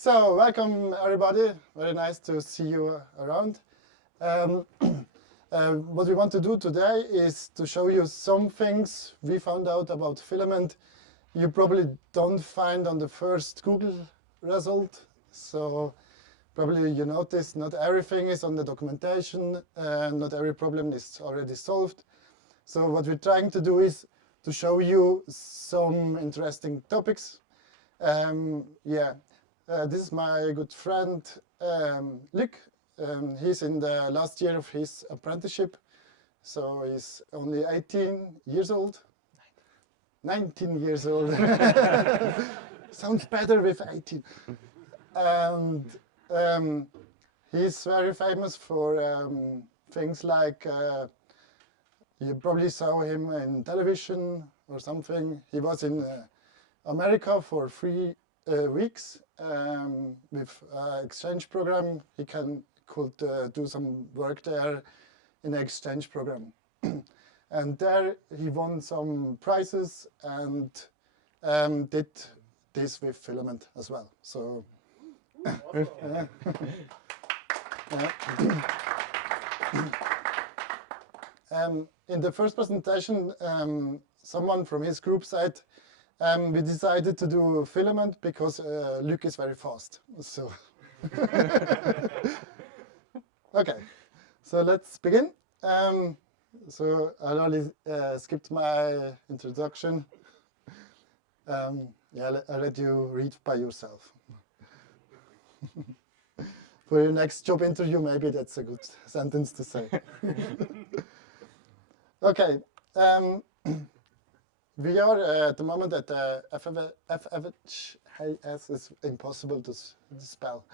So, welcome everybody. Very nice to see you around. What we want to do today is to show you some things we found out about Filament you probably don't find on the first Google result. So probably you notice not everything is on the documentation, and not every problem is already solved. So what we're trying to do is to show you some interesting topics. This is my good friend Luc. He's in the last year of his apprenticeship, so he's only 18 years old. 19 years old. Sounds better with 18. And he's very famous for things like, you probably saw him in television or something. He was in America for 3 weeks with exchange program. He could do some work there in the exchange program. And there he won some prizes and did this with Filament as well. So in the first presentation, someone from his group said, we decided to do Filament because Luc is very fast. So okay, so let's begin. So I already skipped my introduction. I'll let you read by yourself. For your next job interview, maybe that's a good sentence to say. Okay. We are at the moment at the FFHS, is impossible to spell.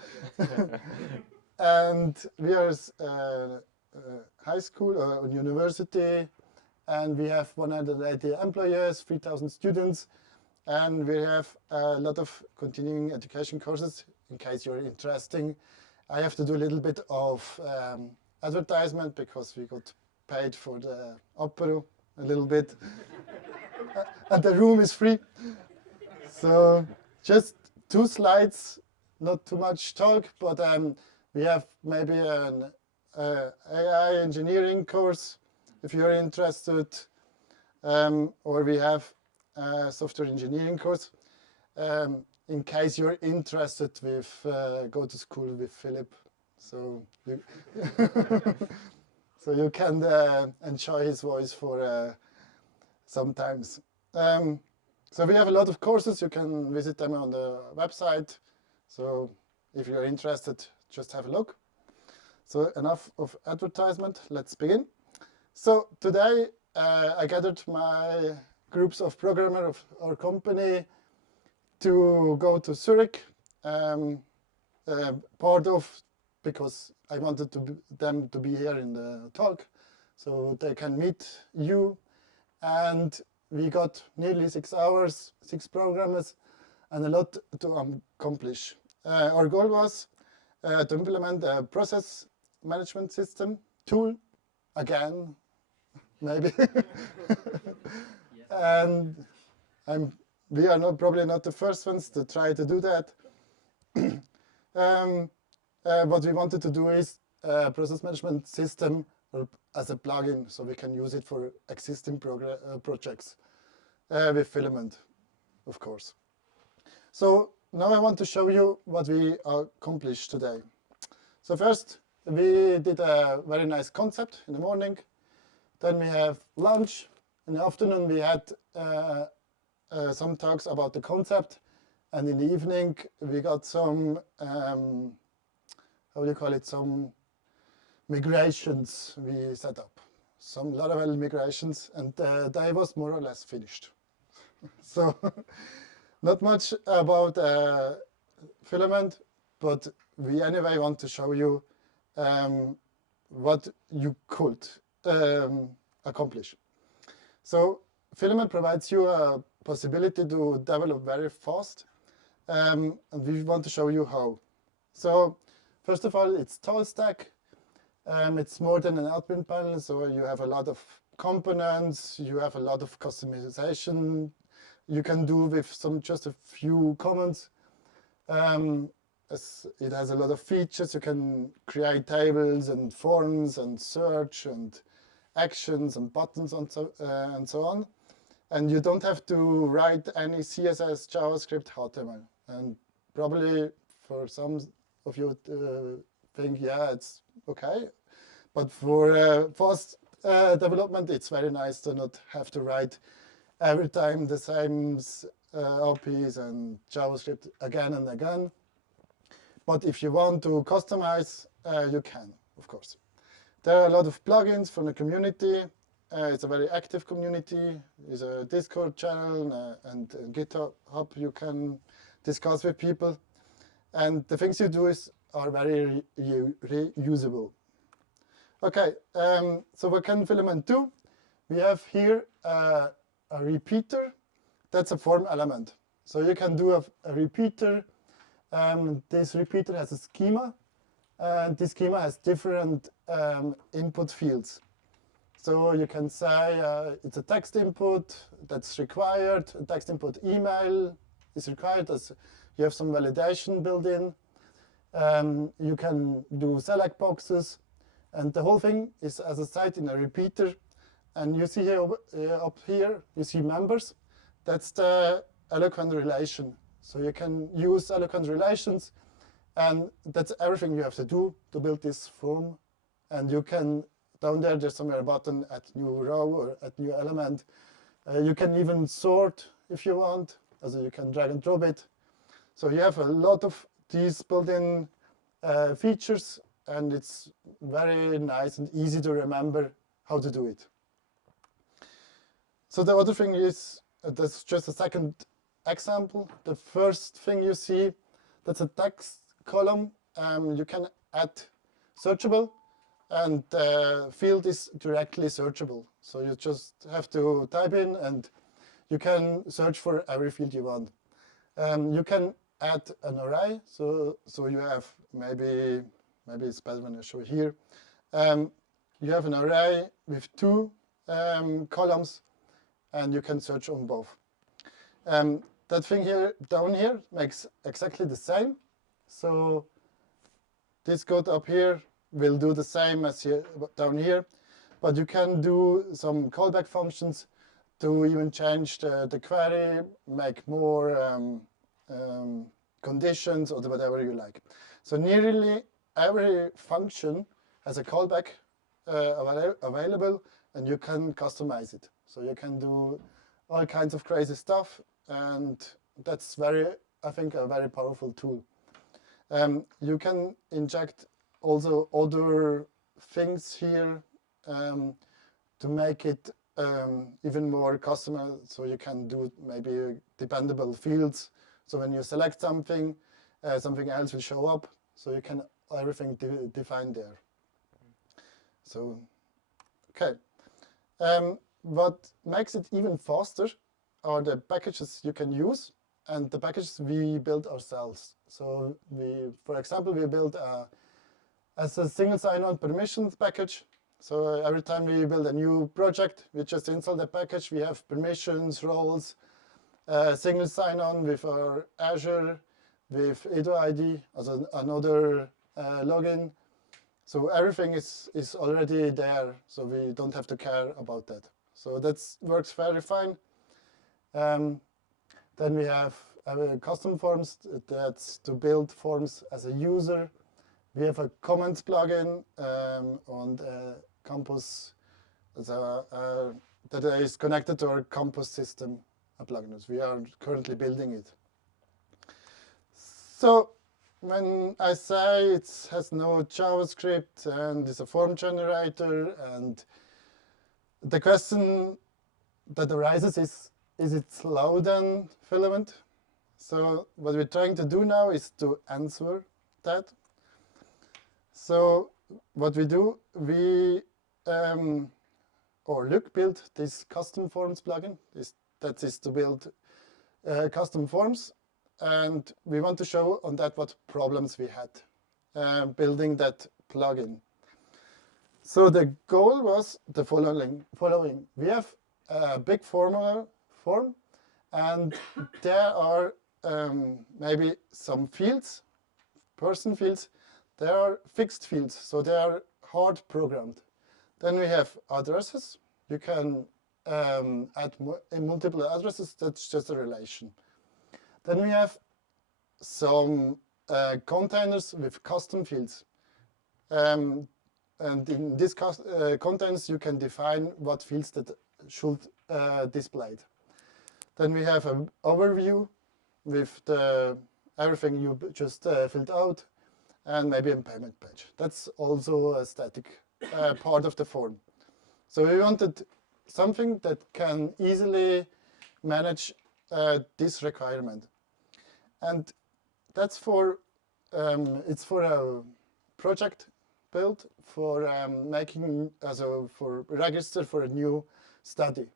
And we are high school or university, and we have 180 employees, 3,000 students, and we have a lot of continuing education courses. In case you're interested, I have to do a little bit of advertisement because we got paid for the opera a little bit, and the room is free. So just 2 slides, not too much talk, but we have maybe an AI engineering course, if you're interested, or we have a software engineering course. In case you're interested with go to school with Philip, so you, so you can enjoy his voice for sometimes. So we have a lot of courses. You can visit them on the website. So if you're interested, just have a look. So enough of advertisement, let's begin. So today I gathered my groups of programmers of our company to go to Zurich, part of because I wanted them to be here in the talk, so they can meet you. And we got nearly 6 hours, 6 programmers, and a lot to accomplish. Our goal was to implement a process management system tool, again, maybe. And we are probably not the first ones to try to do that. What we wanted to do is a process management system as a plugin, so we can use it for existing projects with Filament, of course. So now I want to show you what we accomplished today. So first, we did a very nice concept in the morning. Then we have lunch. In the afternoon, we had some talks about the concept. And in the evening, we got some, how do you call it, some migrations we set up. Some Laravel migrations, and the day was more or less finished. So not much about Filament, but we anyway want to show you what you could accomplish. So Filament provides you a possibility to develop very fast, and we want to show you how. So first of all, it's tall stack. It's more than an admin panel, so you have a lot of components, you have a lot of customization you can do with just a few comments. as it has a lot of features. You can create tables and forms and search and actions and buttons and so on. And you don't have to write any CSS, JavaScript, HTML. And probably for some of you think, yeah, it's okay. But for fast development, it's very nice to not have to write every time the same OPs and JavaScript again and again. But if you want to customize, you can, of course. There are a lot of plugins from the community. It's a very active community. There's a Discord channel and GitHub you can discuss with people. And the things you do are very reusable. Okay, so what can Filament do? We have here a repeater. That's a form element. So you can do a repeater. This repeater has a schema. And this schema has different input fields. So you can say it's a text input that's required. A text input email is required as you have some validation built in. You can do select boxes. And the whole thing is, as I said, in a repeater. And you see here up here, you see members. That's the eloquent relation. So you can use eloquent relations. And that's everything you have to do to build this form. And you can, down there's somewhere a button, add new row or add new element. You can even sort if you want. Also you can drag and drop it. So you have a lot of these built-in features. And it's very nice and easy to remember how to do it. So the other thing is, that's just a second example. The first thing you see, that's a text column. You can add searchable, and the field is directly searchable. So you just have to type in, and you can search for every field you want. You can add an array. So you have maybe it's better when I show here. You have an array with two columns, and you can search on both. That thing here down here makes exactly the same. So this code up here will do the same as here, down here, but you can do some callback functions to even change the query, make more conditions or whatever you like. So nearly every function has a callback available, and you can customize it. So you can do all kinds of crazy stuff, and that's I think, a very powerful tool. You can inject also other things here to make it even more customized. So you can do maybe dependable fields. So when you select something, something else will show up. So you can everything defined there. So, okay. What makes it even faster are the packages you can use and the packages we build ourselves. So for example, we build as a single sign-on permissions package. So every time we build a new project, we just install the package. We have permissions, roles, single sign-on with our Azure, with Edo ID as another login. So everything is already there, so we don't have to care about that. So that works very fine. Then we have custom forms. That's to build forms as a user. We have a comments plugin on Campus that is connected to our Campus system plugins. We are currently building it. So when I say it has no JavaScript and it's a form generator, and the question that arises is it slow than Filament? So what we're trying to do now is to answer that. So what we do, Luc built this custom forms plugin. That is to build custom forms. And we want to show on that what problems we had building that plugin. So the goal was the following. We have a big form, and there are maybe some fields person fields, they are fixed fields, so they are hard programmed. Then we have addresses. You can add multiple addresses. That's just a relation. Then we have some containers with custom fields. And in these containers, you can define what fields that should displayed. Then we have an overview with everything you just filled out, and maybe a payment page. That's also a static part of the form. So we wanted something that can easily manage this requirement. And that's for, it's for a project build for making, for register for a new study.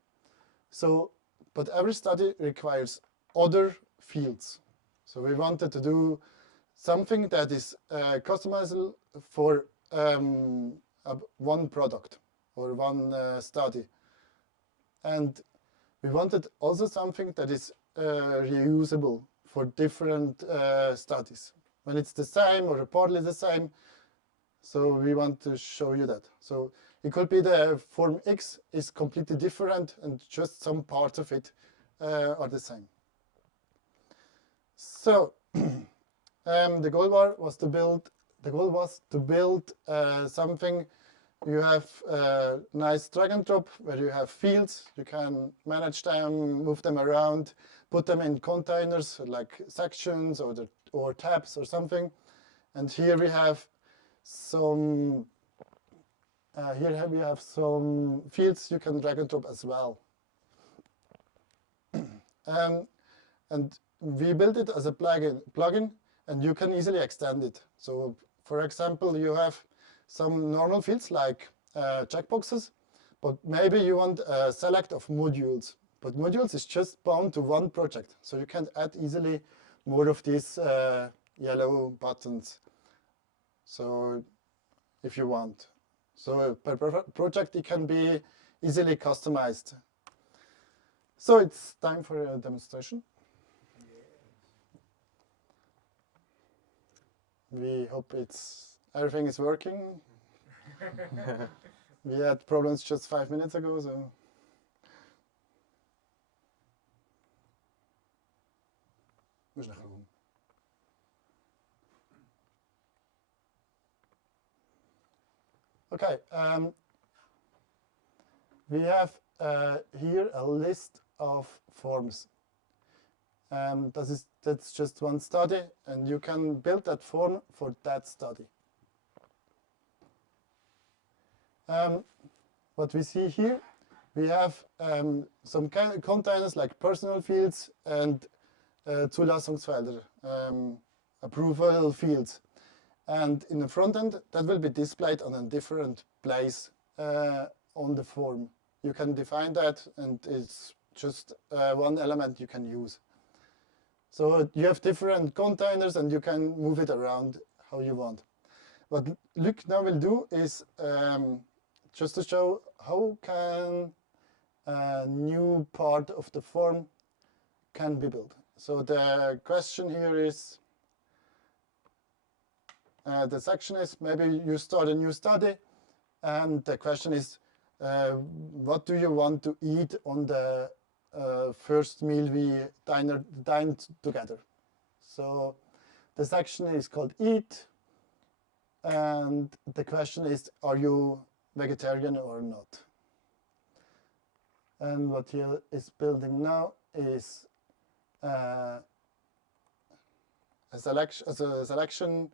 So, but every study requires other fields. So we wanted to do something that is customizable for one product or one study. And we wanted also something that is reusable for different studies. When it's the same or partly the same, so we want to show you that. So it could be the form X is completely different and just some parts of it are the same. So the goal was to build something. You have a nice drag and drop where you have fields. You can manage them, move them around, put them in containers like sections or tabs or something. And here we have some fields you can drag and drop as well. And we built it as a plugin, and you can easily extend it. So, for example, you have some normal fields like checkboxes, but maybe you want a select of modules. But modules is just bound to one project, so you can add easily more of these yellow buttons. So, if you want. So per project, it can be easily customized. So it's time for a demonstration. We hope everything is working. We had problems just 5 minutes ago, so. Okay, we have here a list of forms. That's just one study, and you can build that form for that study. What we see here, we have some containers like personal fields and Zulassungsfelder, approval fields. And in the front end, that will be displayed on a different place on the form. You can define that, and it's just one element you can use. So you have different containers, and you can move it around how you want. What Luc now will do is just to show how can a new part of the form can be built. So the question here is, the section is, maybe you start a new study, and the question is, what do you want to eat on the first meal we dined together? So the section is called Eat, and the question is, are you vegetarian or not? And what he is building now is a selection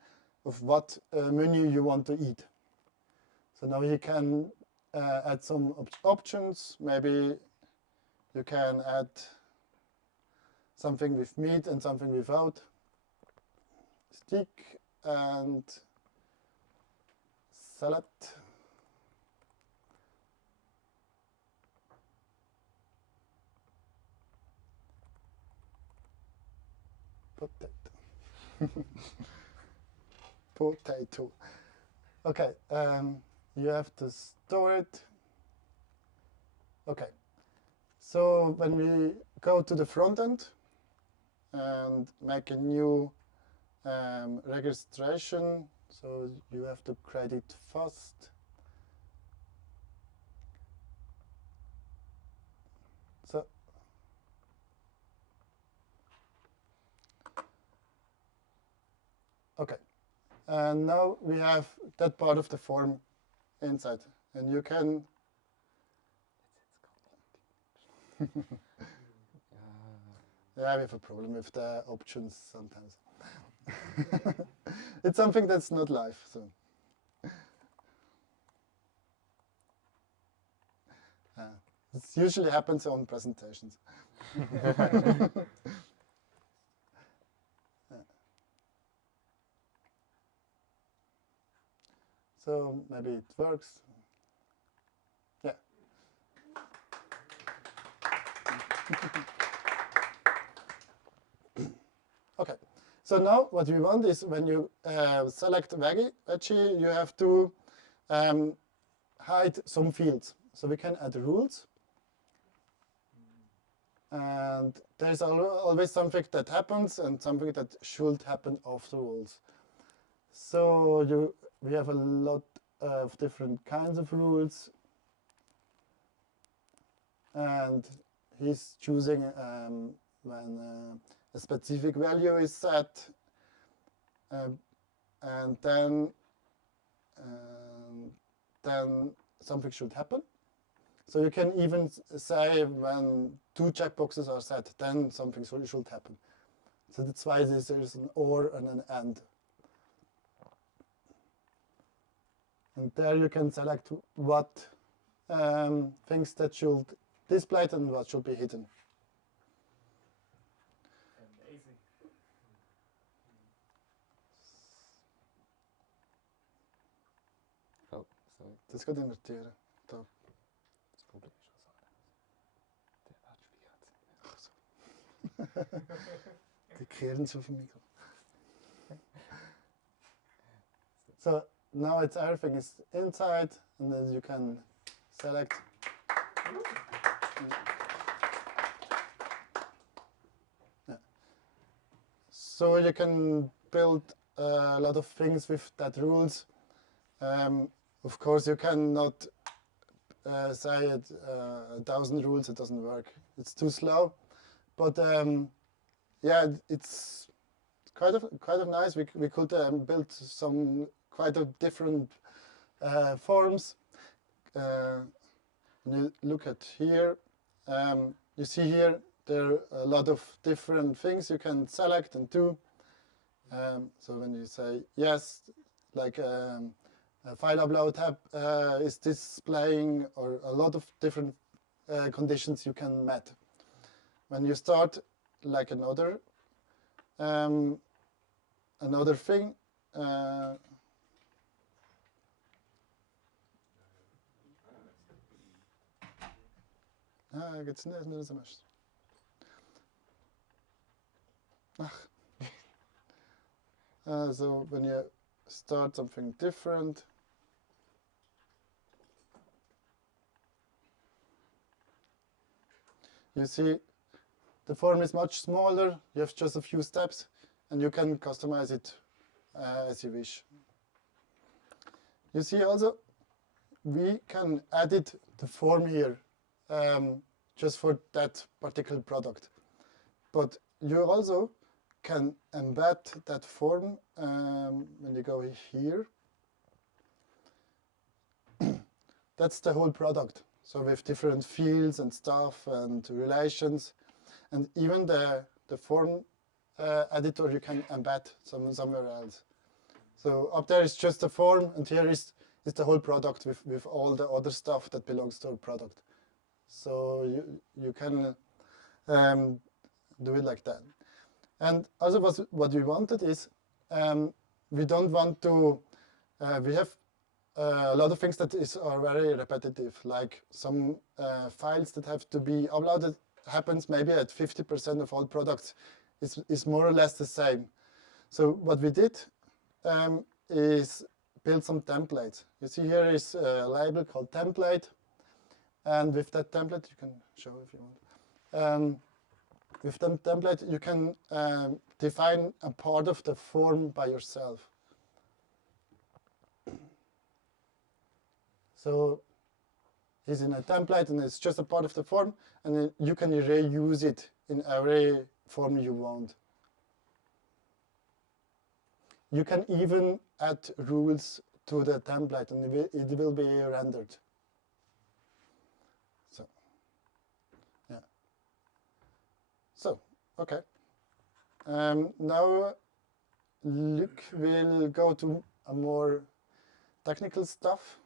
of what menu you want to eat. So now you can add some options. Maybe you can add something with meat and something without. Steak and salad. Potato. Potato. Okay, you have to store it. Okay, so when we go to the front end and make a new registration, so you have to create it fast. So okay, and now we have that part of the form inside, and you can. Yeah, we have a problem with the options sometimes. It's something that's not live, so. It usually happens on presentations. So maybe it works. Yeah. Okay. So now what we want is when you select veggie, you have to hide some fields. So we can add rules. And there's always something that happens and something that should happen afterwards. So we have a lot of different kinds of rules. And he's choosing when a specific value is set. And then something should happen. So you can even say when 2 checkboxes are set, then something should happen. So that's why there's an or and an and. And there you can select what things that should display and what should be hidden. Amazing. Oh, sorry. Dat gaat inverteren. Top. Das Problem ist schon so. Der hat schwierig. Ach so. Die kehren so viel Mikro. So now everything is inside, and then you can select. Yeah. So you can build a lot of things with that rules. Of course, you cannot say it 1,000 rules. It doesn't work. It's too slow. But yeah, it's quite of nice. We could build some quite of different forms. When you look at here, you see here there are a lot of different things you can select and do. So when you say yes, like a file upload tab is displaying, or a lot of different conditions you can met. When you start like another thing, it's not so much. So when you start something different, you see the form is much smaller. You have just a few steps, and you can customize it as you wish. You see also, we can edit the form here just for that particular product. But you also can embed that form when you go here. That's the whole product. So with different fields and stuff and relations. And even the form editor you can embed somewhere else. So up there is just the form, and here is the whole product with all the other stuff that belongs to a product. So you can do it like that. And also what we wanted is, we don't want to, we have a lot of things that are very repetitive, like some files that have to be uploaded happens maybe at 50% of all products is more or less the same. So what we did is build some templates. You see here is a label called template. And with that template, you can show if you want. With the template, you can define a part of the form by yourself. So it's in a template, and it's just a part of the form, and then you can reuse it in every form you want. You can even add rules to the template, and it will be rendered. So, yeah. So, okay. Now, Luc will go to a more technical stuff.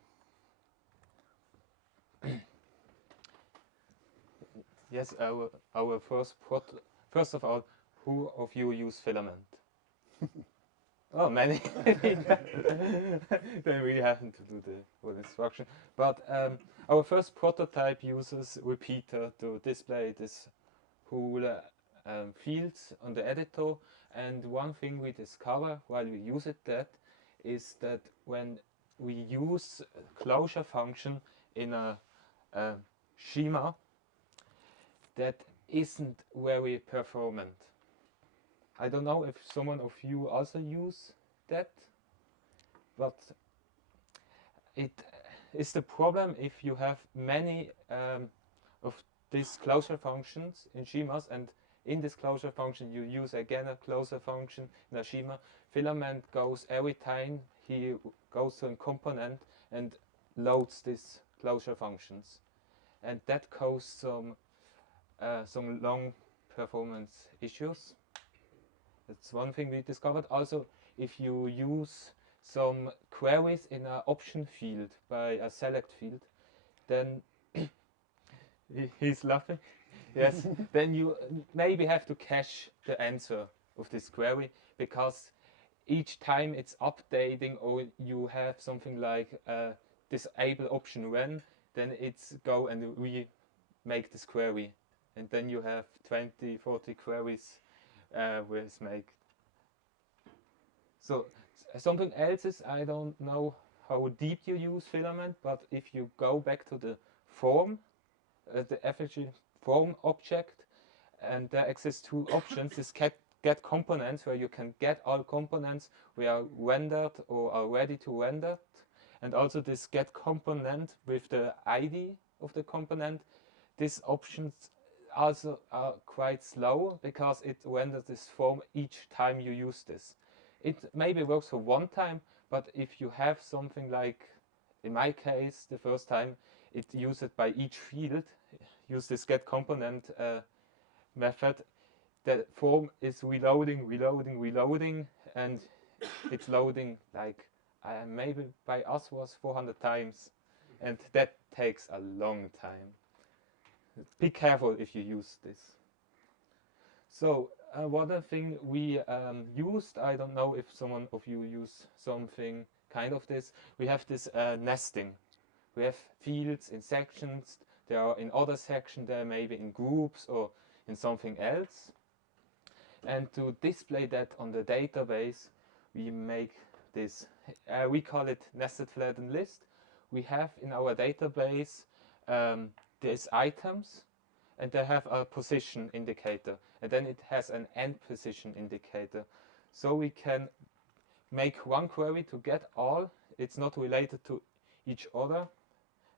Yes, our first of all, who of you use Filament? Oh, many. They really haven't to do the whole instruction. But our first prototype uses repeater to display this whole fields on the editor. And one thing we discover while we use that is that when we use closure function in a schema, that isn't very performant. I don't know if someone of you also use that, but it is the problem if you have many of these closure functions in schemas, and in this closure function you use again a closure function in a schema. Filament goes every time he goes to a component and loads these closure functions, and that causes some long performance issues. That's one thing we discovered. Also, if you use some queries in an option field by a select field, then he's laughing. Yes, then you maybe have to cache the answer of this query, because each time it's updating, or you have something like disable option when, then it's go and we make this query, and then you have 20, 40 queries with make. So something else is, I don't know how deep you use Filament, but if you go back to the form, the FHG form object, and there exist two options. This get components, where you can get all components we are rendered or are ready to render, and also this get component with the ID of the component. These options also are quite slow, because it renders this form each time you use this. It maybe works for one time, but if you have something like, in my case, the first time, it used it by each field, use this get component method, the form is reloading, and it's loading like maybe by us was 400 times, and that takes a long time. Be careful if you use this. So one other thing we used, I don't know if someone of you use something kind of this, we have this nesting. We have fields in sections, they are in other sections, they are maybe in groups or in something else. And to display that on the database, we make this, we call it nested flattened list. We have in our database these items, and they have a position indicator, and then it has an end position indicator. So we can make one query to get all, it's not related to each other,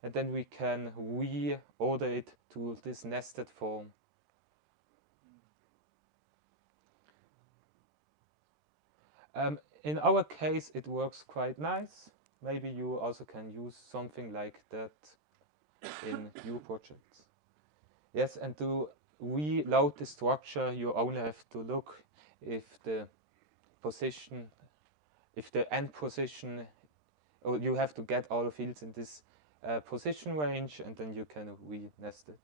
and then we can reorder it to this nested form. In our case, it works quite nice. Maybe you also can use something like that in your projects. Yes, and to reload the structure, you only have to look if the position, if the end position, or you have to get all fields in this position range, and then you can re-nest it.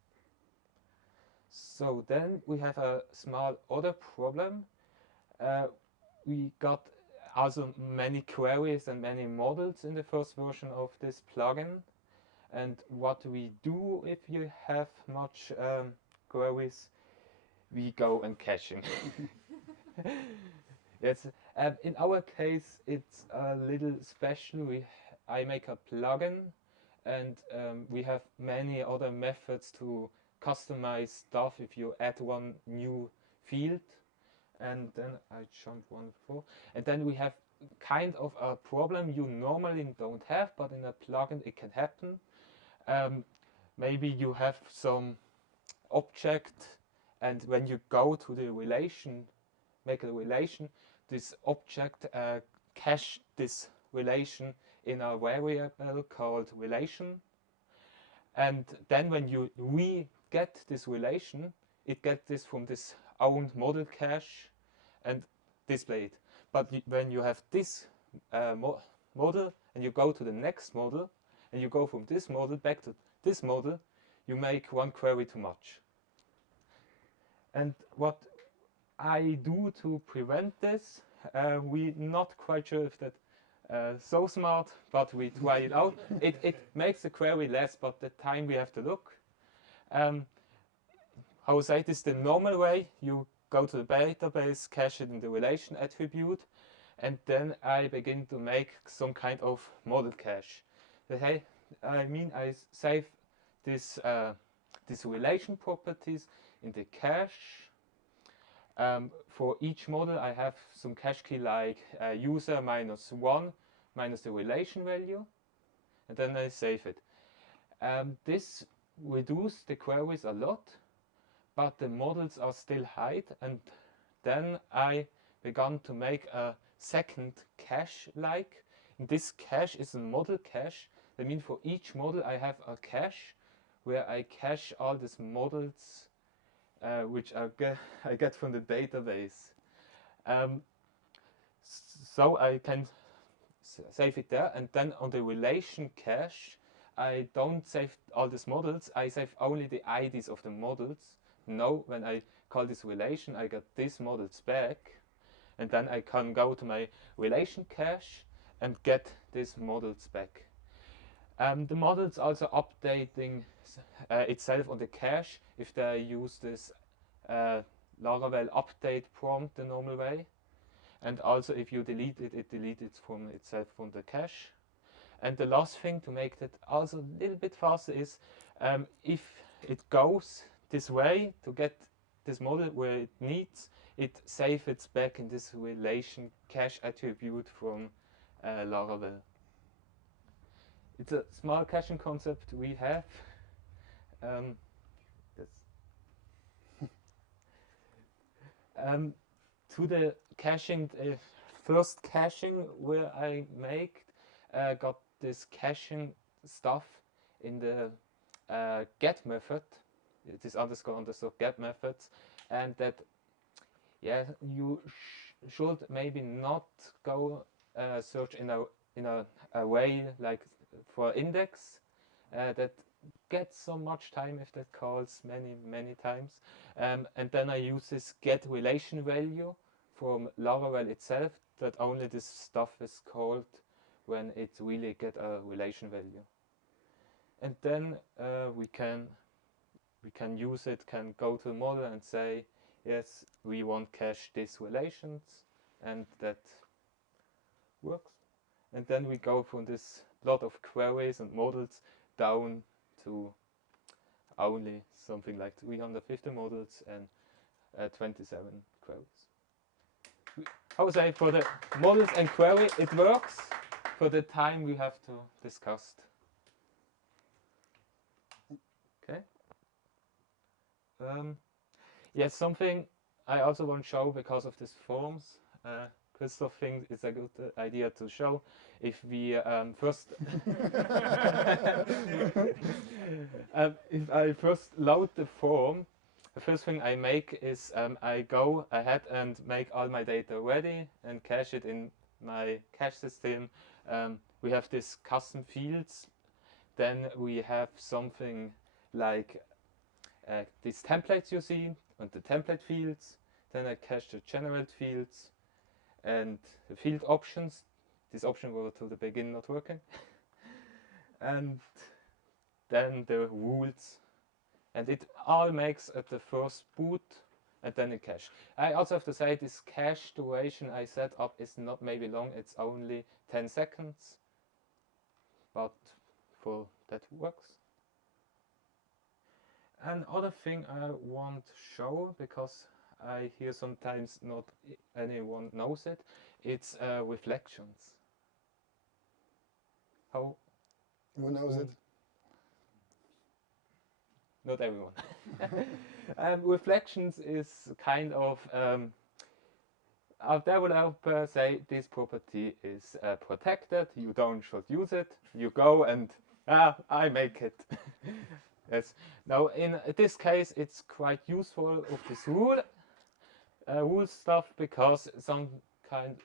So then we have a small other problem. We got also many queries and many models in the first version of this plugin. And what we do if you have much queries, we go and caching. Yes, in our case, it's a little special. I make a plugin, and we have many other methods to customize stuff if you add one new field. And then I jump one before. And then we have kind of a problem you normally don't have, but in a plugin it can happen. Maybe you have some object, and when you go to the relation, make a relation, this object cache this relation in a variable called relation. And then when you re-get this relation, it gets this from this own model cache and display it. But when you have this model and you go to the next model and you go from this model back to this model, you make one query too much. And what I do to prevent this, we're not quite sure if that's so smart, but we try it out. It makes the query less, but the time we have to look. How to say this the normal way? You go to the database, cache it in the relation attribute, and then I begin to make some kind of model cache. I save this these relation properties in the cache. For each model, I have some cache key like user -1 minus the relation value, and then I save it. This reduces the queries a lot, but the models are still hide, and then I began to make a second cache like. And this cache is a model cache. That means for each model I have a cache where I cache all these models which I get from the database. So I can save it there, and then on the relation cache I don't save all these models, I save only the IDs of the models. Now when I call this relation I get these models back, and then I can go to my relation cache and get these models back. The models also updating itself on the cache if they use this Laravel update prompt the normal way. And also if you delete it, it deletes it from itself from the cache. And the last thing to make that also a little bit faster is if it goes this way to get this model where it needs, it saves it back in this relation cache attribute from Laravel. It's a small caching concept we have. To the caching, first caching where I make got this caching stuff in the get method. It is underscore get methods, and that you should maybe not go search in a way like for index that gets so much time if that calls many times, and then I use this get relation value from Laravel itself, that only this stuff is called when it really get a relation value, and then we can use it, can go to the model and say yes, we want cache these relations, and that works. And then we go from this lot of queries and models down to only something like 350 models and 27 queries. I would say for the models and query it works. For the time we have to discuss. Okay. Yes, something I also want to show because of these forms. Christoph thinks it's a good idea to show. If we first, if I first load the form, the first thing I make is I go ahead and make all my data ready and cache it in my cache system. We have these custom fields. Then we have something like these templates you see and the template fields. Then I cache the generate fields and the field options. This option were to the beginning not working. And then the rules. And it all makes at the first boot and then a cache. I also have to say this cache duration I set up is not maybe long, it's only 10 seconds. But for that works. Another thing I want to show, because I hear sometimes not anyone knows it, it's reflections. How? Who knows it? Not everyone. Reflections is kind of a developer say this property is protected, you don't should use it, you go and I make it. Yes. Now in this case it's quite useful of this rule stuff, because some kind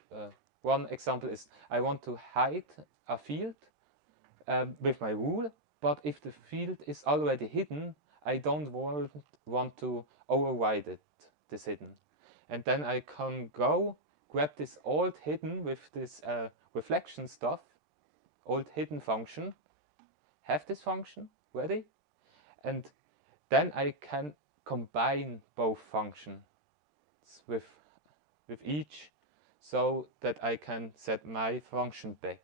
one example is I want to hide a field with my rule, but if the field is already hidden, I don't want to override it, this hidden. And then I can go grab this old hidden with this reflection stuff, old hidden function, have this function ready, and then I can combine both functions with each, so that I can set my function back.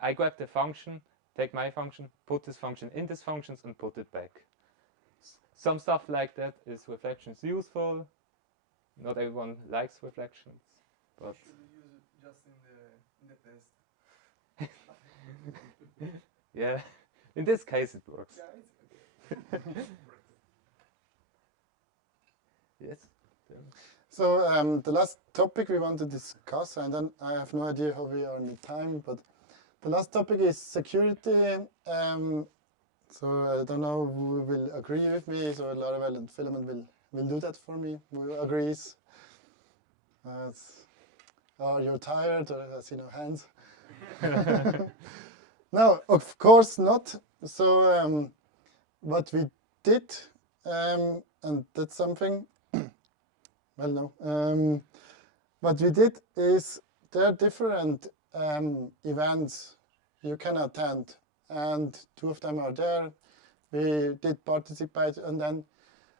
I grab the function, take my function, put this function in this functions and put it back. Some stuff like that is reflections useful. Not everyone likes reflections, but should we use it just in the test? yeah, in this case it works. Yeah, it's okay. Yes. So the last topic we want to discuss, and then I have no idea how we are in the time, but the last topic is security. So I don't know who will agree with me. So Laravel and Filament will do that for me. Who agrees? You're tired, or I see no hands. No, of course not. So what we did, and that's something. Well, no. What we did is there are different events you can attend, and two of them are there. We did participate, and then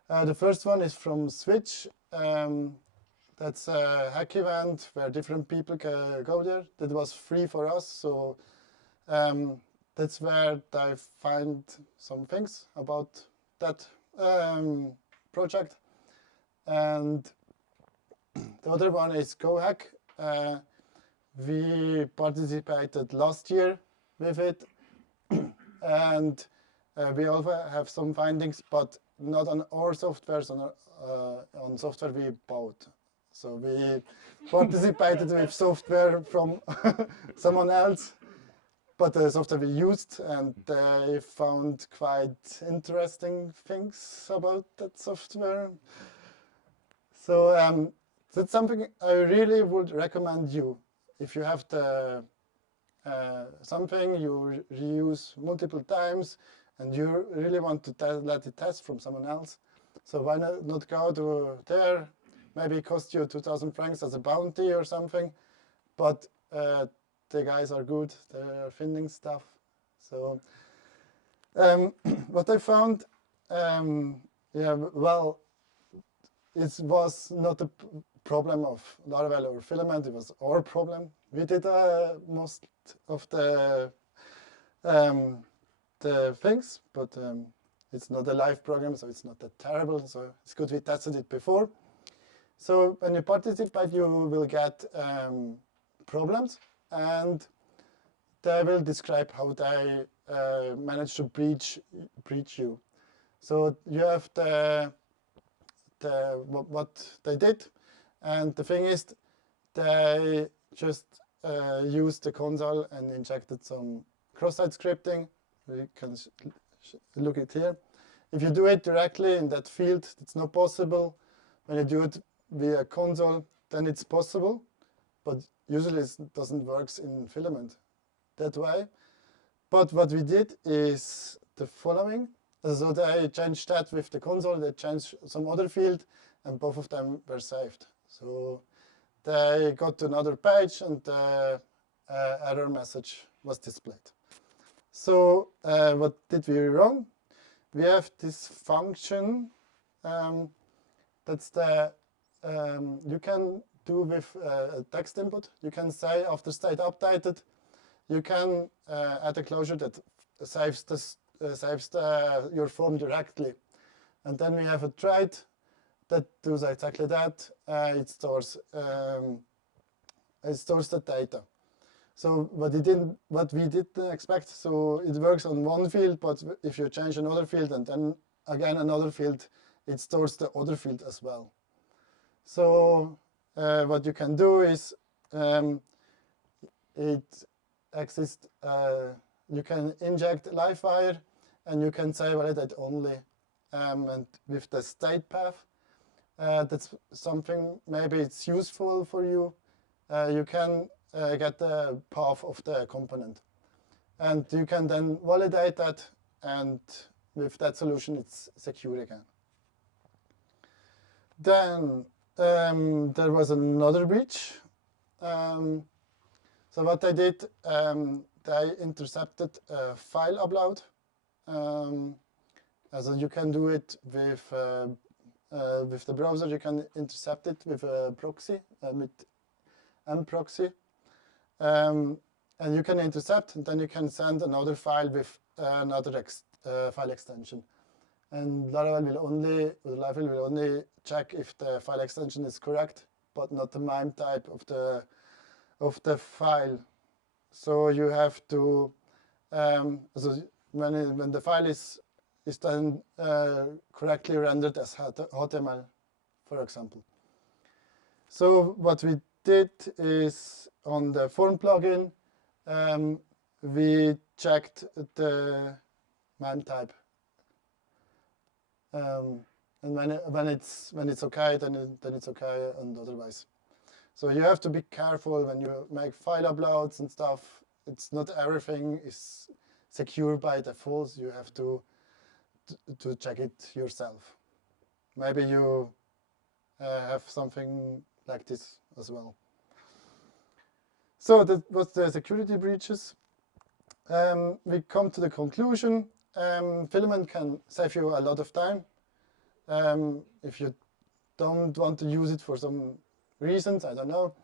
the first one is from Switch. That's a hack event where different people can go there. That was free for us, so that's where I find some things about that project. And the other one is GoHack. We participated last year with it, and we also have some findings, but not on our software, on software we bought. So we participated with software from someone else, but the software we used, and they found quite interesting things about that software. So that's something I really would recommend you. If you have the something you reuse multiple times and you really want to let it test from someone else, so why not go to there? Maybe it costs you 2,000 francs as a bounty or something, but the guys are good. They are finding stuff. So what I found, yeah, well, it was not a problem of Laravel or Filament. It was our problem. We did most of the things, but it's not a live program, so it's not that terrible. So it's good we tested it before. So when you participate, you will get problems, and they will describe how they manage to breach you. So you have what they did, and the thing is, they just used the console and injected some cross-site scripting. We can look at here. If you do it directly in that field, it's not possible. When you do it via console, then it's possible, but usually it doesn't work in Filament that way. But what we did is the following. So they changed that with the console, they changed some other field, and both of them were saved. So they got to another page, and the error message was displayed. So what did we wrong? We have this function that's the you can do with a text input. You can say after state updated, you can add a closure that saves this saves your form directly. And then we have a thread that does exactly that. It stores the data. So what we didn't expect, so it works on one field, but if you change another field and then again another field, it stores the other field as well. So what you can do is you can inject livewire and you can say validate only. And with the state path, that's something maybe it's useful for you. You can get the path of the component. And you can then validate that, and with that solution, it's secure again. Then there was another breach. So what they did, they intercepted a file upload. So you can do it with the browser. You can intercept it with a proxy, with mproxy. And you can intercept, and then you can send another file with another file extension. And Laravel will only check if the file extension is correct, but not the MIME type of the file. So you have to, so when the file is then correctly rendered as HTML, for example. So what we did is on the form plugin, we checked the MIME type. And when it's okay, then it's okay, and otherwise. So you have to be careful when you make file uploads and stuff. It's not everything is secure by default. You have to check it yourself. Maybe you have something like this as well. So that was the security breaches. We come to the conclusion. Filament can save you a lot of time. If you don't want to use it for some reasons, I don't know,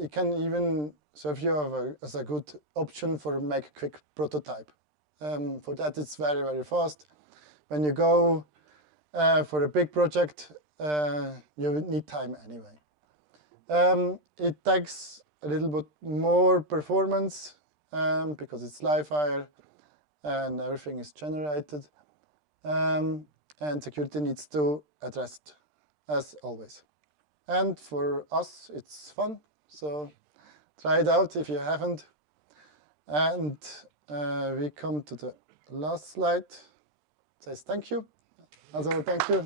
it can even serve you as a good option for make a quick prototype. For that, it's very, very fast. When you go for a big project, you need time anyway. It takes a little bit more performance because it's livewire and everything is generated. And security needs to address it, as always. And for us, it's fun, so try it out if you haven't. And we come to the last slide. It says thank you. Also, thank you.